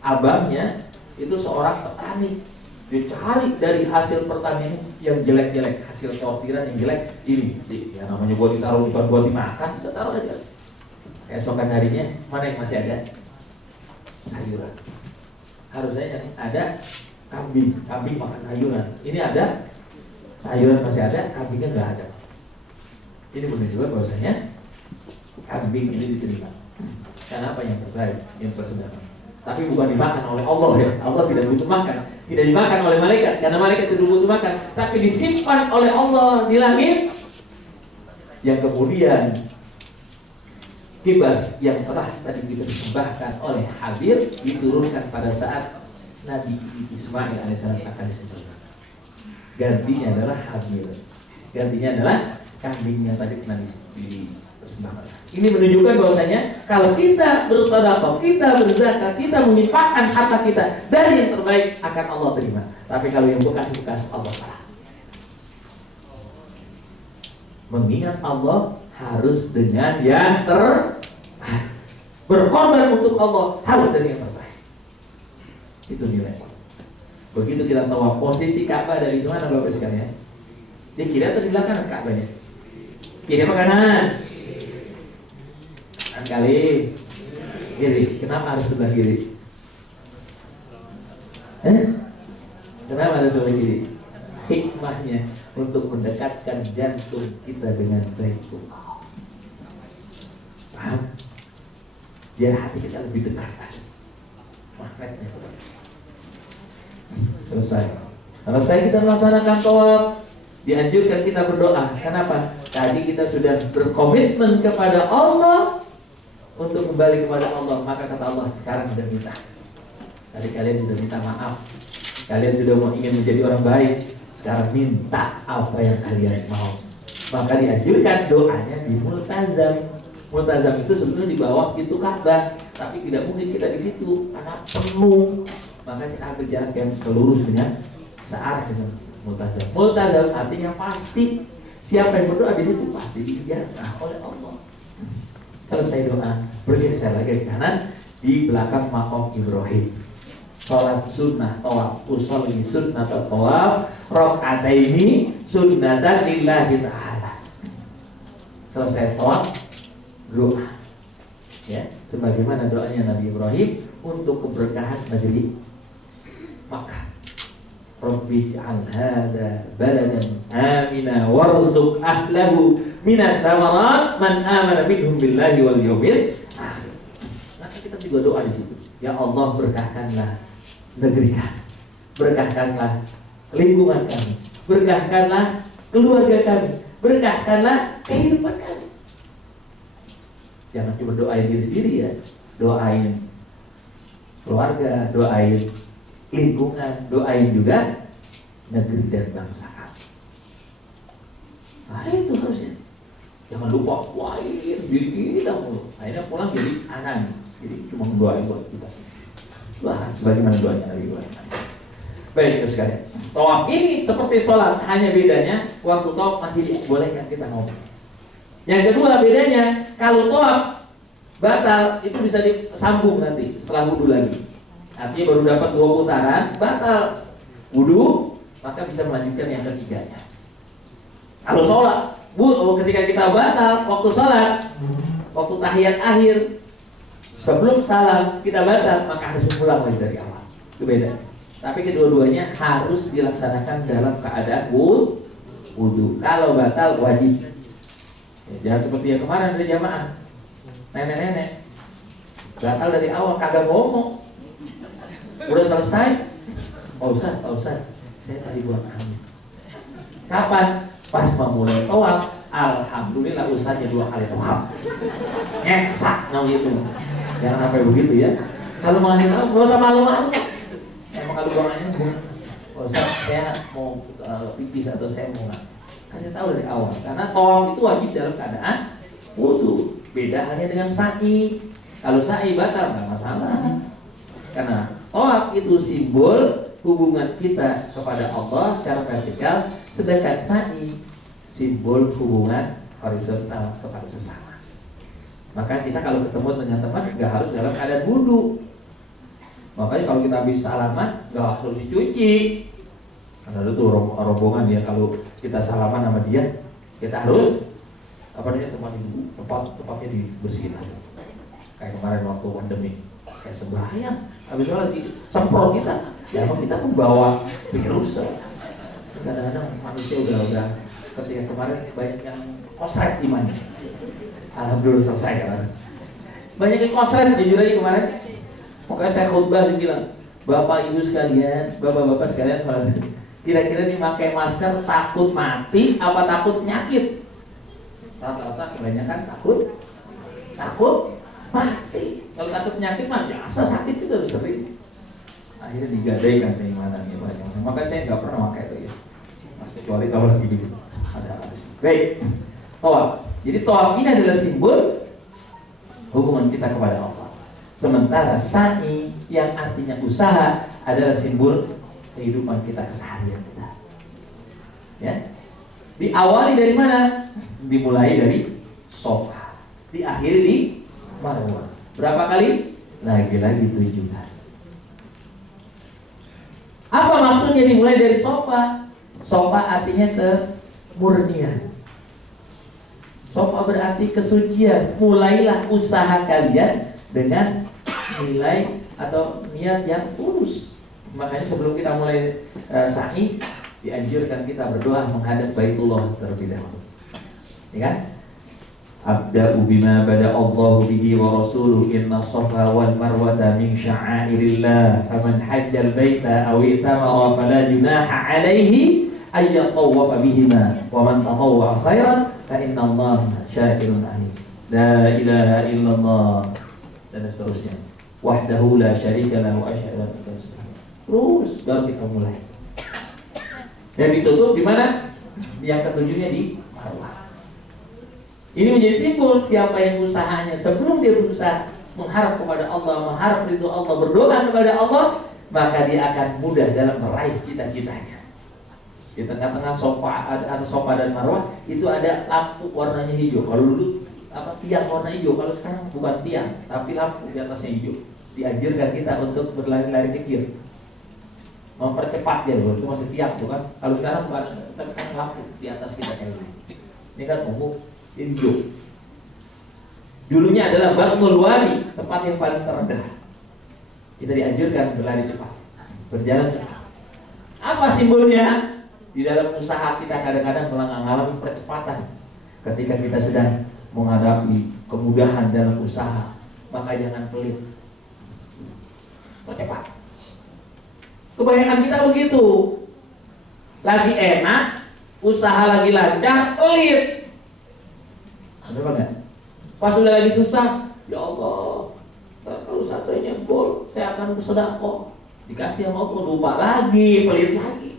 abangnya itu seorang petani. Dia cari dari hasil pertanian yang jelek-jelek, hasil sortiran yang jelek ini, ya namanya buat ditaruh, bukan buat dimakan, kita taruh aja. Keesokan harinya mana yang masih ada? Sayuran. Harusnya yang ada kambing makan sayuran. Ini ada sayuran masih ada, kambingnya nggak ada. Ini menunjukkan bahwasanya kambing ini diterima. Karena apa? Yang terbaik, yang persembahan. Tapi bukan dimakan oleh Allah ya. Allah tidak butuh makan, tidak dimakan oleh malaikat karena malaikat tidak butuh makan, tapi disimpan oleh Allah di langit. Yang kemudian kibas yang telah tadi dipersembahkan oleh Habil diturunkan pada saat Nabi Ismail alaihissalam akan disembelih. Gantinya adalah Habil. Gantinya adalah kambingnya tadi Nabi dipersembahkan. Ini menunjukkan bahwasanya kalau kita bersedekah, kita berzakat, kita menginfakkan harta kita dari yang terbaik akan Allah terima. Tapi kalau yang bekas-bekas Allah salah. Mengingat Allah harus dengan yang terbaik. Berkorban untuk Allah harus dari yang terbaik. Itu nilai. Begitu kita tahu posisi Ka'bah dari mana Bapak sekalian? Di kiri atau di belakang Ka'bahnya? Kiri apa kanan? Kali kiri. Kenapa harus sebelah kiri? Kenapa harus sebelah kiri? Hikmahnya untuk mendekatkan jantung kita dengan Baitullah. Paham? Biar hati kita lebih dekat. Magnetnya. Selesai kita melaksanakan tawaf, dianjurkan kita berdoa. Kenapa? Tadi kita sudah berkomitmen kepada Allah untuk kembali kepada Allah, maka kata Allah sekarang sudah minta. Tadi kalian sudah minta maaf, kalian sudah mau ingin menjadi orang baik, sekarang minta apa yang kalian mau. Maka dianjurkan doanya di multazam. Multazam itu sebetulnya di bawah pintu Ka'bah, tapi tidak mungkin kita di situ karena penuh. Maka kita ambil jarak yang selurus dengan searah dengan multazam. Multazam artinya pasti. Siapa yang berdoa di situ pasti diijabah oleh Allah. Selesai doa, bergeser lagi ke kanan di belakang maqam Ibrahim. Salat sunnah tawaf, usolli sunnah tawaf, rakaataini sunnatan lillahi ta'ala. Selesai tawaf, doa. Ya, sebagaimana doanya Nabi Ibrahim untuk keberkahan negeri Makkah. Rabbi ij'al hadza baladan amina warzuq ahlahu minat thamarat man amana minhum billahi wal yawmil akhir. Maka kita juga doa di situ. Ya Allah, berkahkanlah negeri kami, berkahkanlah lingkungan kami, berkahkanlah keluarga kami, berkahkanlah kehidupan kami. Jangan cuma doain diri sendiri ya, doain keluarga, doain lingkungan, doain juga negeri dan bangsa kami. Nah itu harusnya. Jangan lupa doain diri kita mulu. Akhirnya pulang jadi anan. Jadi cuma doain buat kita sendiri. Doa sebagaimana doanya Nabi Ibrahim. Baik itu sekalian. Tawaf ini seperti sholat, hanya bedanya waktu tawaf masih dibolehkan kita ngomong. Yang kedua bedanya, kalau tawaf batal itu bisa disambung nanti setelah wudhu lagi. Artinya baru dapat 2 putaran, batal wudhu, maka bisa melanjutkan yang ketiganya. Kalau sholat, ketika kita batal waktu sholat, waktu tahiyat akhir, sebelum salam kita batal, maka harus pulang lagi dari awal. Itu beda. Tapi kedua-duanya harus dilaksanakan dalam keadaan wudhu. Kalau batal wajib. Ya, jangan seperti yang kemarin dari jamaah, nenek-nenek batal dari awal, kagak ngomong. Udah selesai, Pak Ustaz, saya tadi buat angin. Kapan? Pas memulai tawaf, alhamdulillah Ustaznya 2 kali tawaf. Ngeksak namanya itu. Jangan sampai begitu ya. Kalau mau ngasih tahu, nggak usah malu-malu. Emang kalau buangannya, Pak Ustaz, saya mau pipis atau saya mau nggak, kasih tahu dari awal. Karena tawaf itu wajib dalam keadaan wudhu. Beda hanya dengan sa'i. Kalau sa'i batal nggak masalah. Karena tawaf itu simbol hubungan kita kepada Allah secara vertikal, sedangkan sa'i simbol hubungan horizontal kepada sesama. Maka kita kalau ketemu dengan teman nggak harus dalam keadaan wudhu. Makanya kalau kita habis salaman nggak harus dicuci. Karena itu rombongan ya, kalau kita salaman sama dia, kita harus tempatnya dibersihin aja. Kayak kemarin waktu pandemi, kayak sembahyang, habis itu lagi semprot kita. Ya emang kita pembawa virus. Kadang-kadang manusia udah ketika kemarin banyak yang kosret imannya. Alhamdulillah selesai kan. Banyak yang kosret jujur aja kemarin. Pokoknya saya khutbah dibilang, Bapak Ibu sekalian, Bapak-bapak sekalian, kira-kira nih pakai masker takut mati apa takut nyakit? Rata-rata kebanyakan takut mati. Kalau takut nyakit mah biasa, sakit itu udah sering. Akhirnya digadaikan keimanannya banyak. Makanya saya nggak pernah pakai itu ya. Mas kecuali kalau lagi gitu ada harus. Baik, tawaf. Jadi tawaf ini adalah simbol hubungan kita kepada Allah. Sementara sa'i yang artinya usaha adalah simbol kehidupan kita, keseharian kita. Ya. Diawali dari mana? Dimulai dari Safa, diakhiri di Marwah. Berapa kali? Lagi-lagi 7 kali. Apa maksudnya dimulai dari Safa? Safa artinya kemurnian. Safa berarti kesucian. Mulailah usaha kalian dengan nilai atau niat yang tulus. Makanya sebelum kita mulai sa'i, dianjurkan kita berdoa menghadap Baitullah terlebih dahulu. Ya kan? Abda'u bima bada Allahu bihi wa rasuluh inna safa wal marwata min sya'airillah faman hajjal baita aw itamara fala junaha alaihi ay yatawwafa bihima wa man tatawwa khairan fa inna Allah syakirun alim. La ilaha illallah dan seterusnya. Wahdahu la syarika lahu asyhadu an la ilaha illallah. Terus baru kita mulai. Dan ditutup di mana? Yang ketujuhnya di Marwah. Ini menjadi simbol siapa yang usahanya sebelum dia berusaha mengharap kepada Allah, mengharap ridho Allah, berdoa kepada Allah, maka dia akan mudah dalam meraih cita-citanya. Di tengah-tengah Safa atau Safa dan Marwah itu ada lampu warnanya hijau. Kalau dulu tiang warna hijau, kalau sekarang bukan tiang, tapi lampu di atasnya hijau. Dianjurkan kita untuk berlari-lari kecil, mempercepat dia loh, itu masih tiang tuh kan. Kalau sekarang bukan, tapi kan lampu di atas kita kayak ini. Ini kan umum. Hijau. Dulunya adalah Batnul Wadi, tempat yang paling terendah. Kita dianjurkan berlari cepat, berjalan cepat. Apa simbolnya? Di dalam usaha kita kadang-kadang mengalami percepatan ketika kita sedang menghadapi kemudahan dalam usaha, maka jangan pelit, percepat. Kebanyakan kita begitu, lagi enak, usaha lagi lancar, pelit. Ada nggak? Pas sudah lagi susah, ya Allah, kalau satenya gol, saya akan bersedekah. Dikasih sama Allah, lupa lagi, pelit lagi.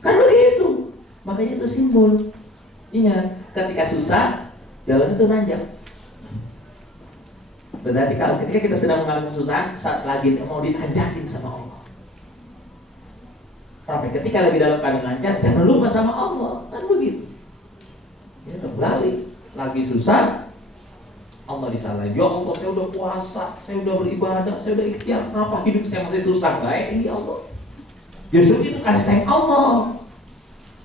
Kan begitu. Makanya itu simbol. Ingat, ketika susah, jalan itu nanjak. Berarti kalau ketika kita sedang mengalami kesusahan, saat lagi mau ditanjakin sama Allah. Tapi ketika lagi dalam keadaan lancar, jangan lupa sama Allah. Kan begitu. Ini terbalik. Lagi susah, Allah disalahin. Ya Allah, saya udah puasa, saya udah beribadah, saya udah ikhtiar. Kenapa hidup saya masih susah? Baik, ini Allah. Justru itu kasih sayang Allah.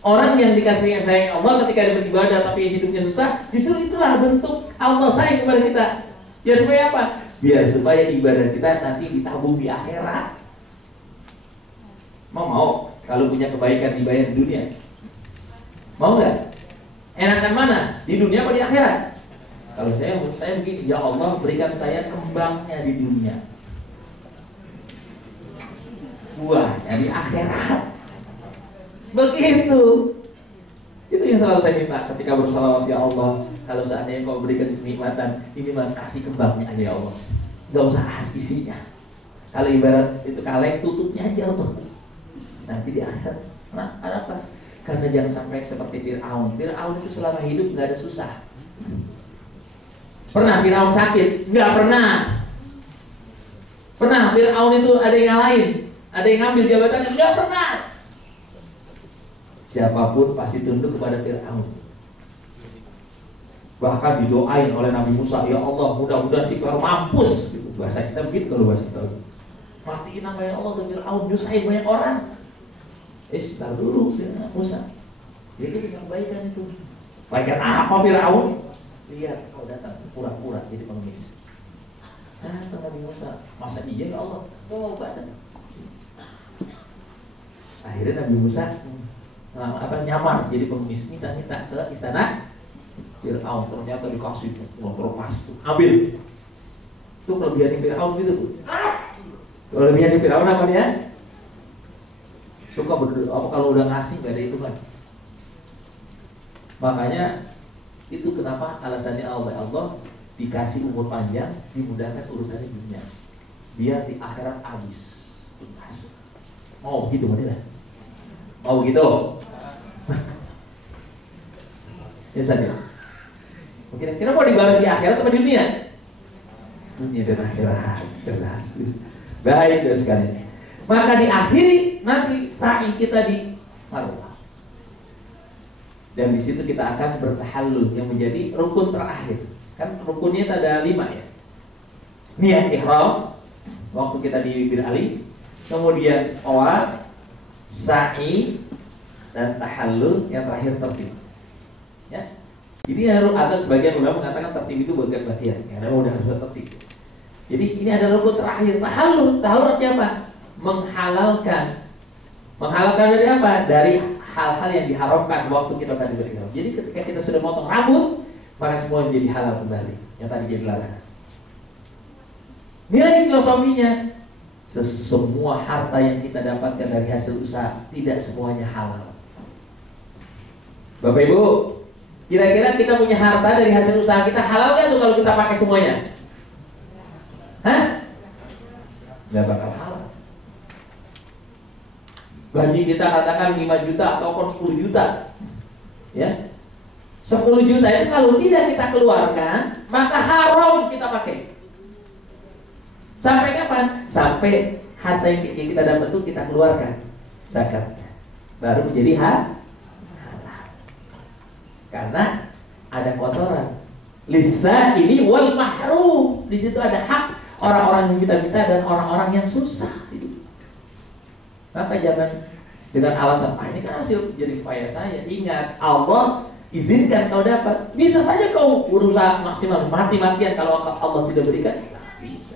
Orang yang dikasih sayang Allah ketika dia beribadah tapi hidupnya susah, justru itulah bentuk Allah sayang kepada kita. Ya supaya apa? Biar supaya ibadah kita nanti ditabung di akhirat. Mau kalau punya kebaikan dibayar di dunia? Mau nggak? Enakan mana? Di dunia apa di akhirat? Kalau saya begini, ya Allah berikan saya kembangnya di dunia, buahnya di akhirat. Begitu. Itu yang selalu saya minta ketika bersalawat, ya Allah, kalau seandainya kau berikan kenikmatan, ini mah kasih kembangnya aja ya Allah. Gak usah isinya. Kalau ibarat itu kaleng, tutupnya aja Allah. Nanti di akhirat. Nah, ada apa? Karena jangan sampai seperti Fir'aun. Fir'aun itu selama hidup gak ada susah. Pernah Fir'aun sakit? Gak pernah. Pernah Fir'aun itu ada yang ngalahin, ada yang ngambil jabatannya? Gak pernah. Siapapun pasti tunduk kepada Fir'aun. Bahkan didoain oleh Nabi Musa, ya Allah mudah-mudahan si Fir'aun mampus gitu. Bahasa kita begitu, kalau bahasa kita matiin apa ya Allah tuh Fir'aun, nyusahin banyak orang. Sebentar dulu Musa, itu punya kebaikan itu. Kebaikan apa Fir'aun? Lihat kau datang pura-pura jadi pengemis. Kata Nabi Musa, masa iya ya Allah? Oh badan. Akhirnya Nabi Musa nyamar jadi pengemis, minta ke istana Fir'aun. Ternyata dikasih motor emas tuh, ambil. Itu kelebihan Fir'aun gitu tuh. Kelebihan Fir'aun apa dia? Suka berdoa, kalau udah ngasih gak ada hitungan. Makanya itu kenapa alasannya Allah dikasih umur panjang, dimudahkan urusannya dunia, biar di akhirat habis. Mau begitu model? Mau begitu? Ya saja. Kira-kira mau dibalas di akhirat atau di dunia? Dunia dan akhirat, jelas. Baik terus sekali. Maka diakhiri nanti sa'i kita di Marwah. Dan di situ kita akan bertahallul yang menjadi rukun terakhir. Kan rukunnya ada 5 ya. Niat ihram waktu kita di Bir Ali, kemudian tawaf, sa'i, dan tahallul yang terakhir tertib. Ya. Ini atau sebagian ulama mengatakan tertib itu bagian karena udah harus tertib. Jadi ini ada rukun terakhir, tahallul. Tahallul artinya apa? Menghalalkan dari apa? Dari hal-hal yang diharamkan waktu kita tadi berihram. Jadi ketika kita sudah potong rambut, maka semua menjadi halal kembali yang tadi jadi larangan. Nilai filosofinya, semua harta yang kita dapatkan dari hasil usaha tidak semuanya halal. Bapak Ibu, kira-kira kita punya harta dari hasil usaha kita halal nggak tuh kalau kita pakai semuanya? Hah? Nggak bakal halal. Gaji kita katakan 5 juta atau 10 juta, ya, 10 juta itu kalau tidak kita keluarkan, maka haram kita pakai. Sampai kapan? Sampai harta yang kita dapat itu kita keluarkan zakatnya, baru menjadi halal. Karena ada kotoran. Lisa ini wal mahrum. Di situ ada hak orang-orang yang kita minta dan orang-orang yang susah. Maka jangan dengan alasan ini kan hasil jadi payah saya. Ingat, Allah izinkan kau dapat. Bisa saja kau berusaha maksimal, mati-matian kalau Allah tidak berikan. Nah, bisa.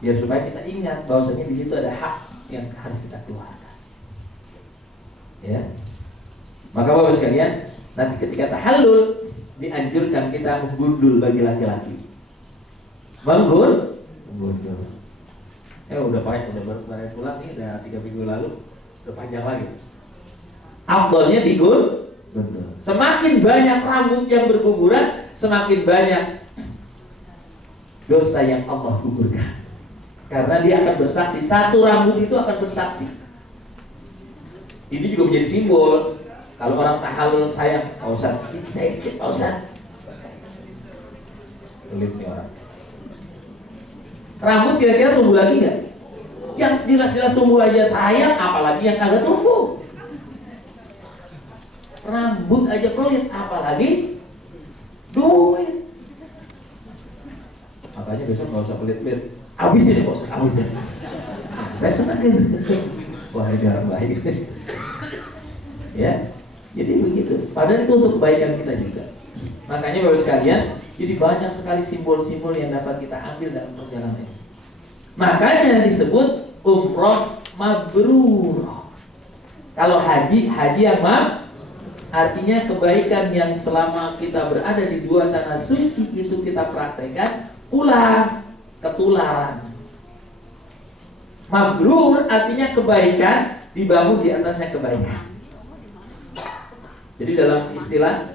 biar supaya kita ingat bahwasanya di situ ada hak yang harus kita keluarkan. Ya, maka Bapak sekalian, nanti ketika tahallul dianjurkan kita menggundul bagi laki-laki. Menggundul. Udah baru pulang nih, udah 3 minggu lalu, udah panjang lagi. Afdolnya digundul. Semakin banyak rambut yang berguguran, semakin banyak dosa yang Allah gugurkan. Karena dia akan bersaksi, satu rambut itu akan bersaksi. Ini juga menjadi simbol. Kalau orang tahallul sayang, Pak Ustadz, dikit Pak Ustadz. Pelit nih orang. Rambut kira-kira tumbuh lagi nggak? Yang jelas-jelas tumbuh aja sayang, apalagi yang kagak tumbuh. Rambut aja pelit, apalagi duit. Makanya besok nggak usah pelit-pelit. Habisin ya bos, habisin. Saya senang gitu. Wah, ini orang baik. Ya, jadi begitu. Padahal itu untuk kebaikan kita juga. Makanya Bapak sekalian, jadi banyak sekali simbol-simbol yang dapat kita ambil dalam perjalanan ini. Makanya disebut umroh mabrur. Kalau haji yang artinya kebaikan yang selama kita berada di dua tanah suci itu kita praktekkan, pulang ketularan. Mabrur artinya kebaikan dibangun di atasnya kebaikan. Jadi dalam istilah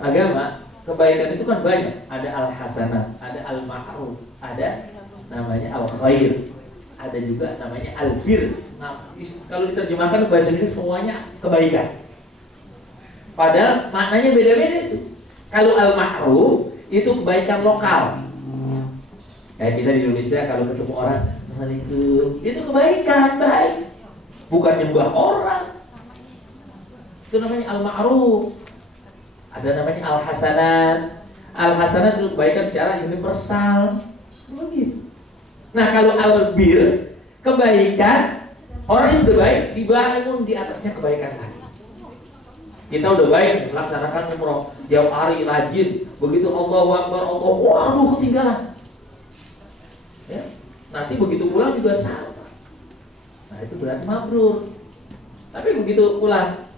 agama, kebaikan itu kan banyak. Ada al-hasanat, ada al-ma'ruf, ada namanya al-khair, ada juga namanya al-bir. Nah, kalau diterjemahkan bahasa Indonesia semuanya kebaikan. Padahal maknanya beda-beda itu. Kalau al-ma'ruf itu kebaikan lokal. Kayak kita di Indonesia kalau ketemu orang, Assalamualaikum, itu kebaikan baik, bukan nyembah orang. Itu namanya al-ma'ruf. Ada namanya al-hasanat. Al-hasanat itu kebaikan secara universal. Begitu. Nah, kalau al-bir, kebaikan orang yang udah baik dibangun di atasnya kebaikan lagi. Kita udah baik melaksanakan umroh, tiap hari rajin, begitu Allahu Akbar, waduh ketinggalan. Ya, nanti begitu pulang juga sama. Nah, itu berarti mabrur. Tapi begitu pulang,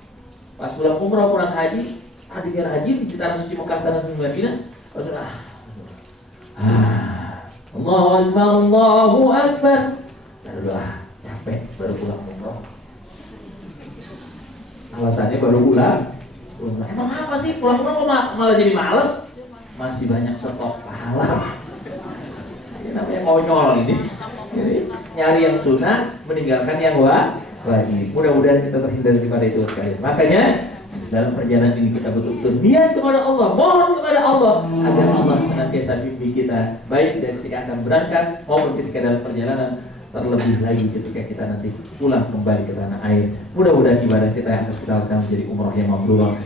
pas pulang umroh, pulang haji, tadinya rajin di tanah suci Mekah, tanah suci Madinah, terus Allahu Akbar, Allahu Akbar. Lalu capek baru pulang umroh. Alasannya baru pulang. Emang apa sih pulang umroh kok malah jadi males? Masih banyak stok pahala. Ini namanya konyol ini. Jadi nyari yang sunnah, meninggalkan yang wajib. Mudah-mudahan kita terhindar daripada itu sekalian. Makanya dalam perjalanan ini kita betul-betul niat kepada Allah, mohon kepada Allah agar Allah senantiasa bimbing kita, baik dan ketika akan berangkat maupun ketika dalam perjalanan, terlebih lagi ketika kita nanti pulang kembali ke tanah air. Mudah-mudahan ibadah kita yang akan kita lakukan menjadi umroh yang mabrur.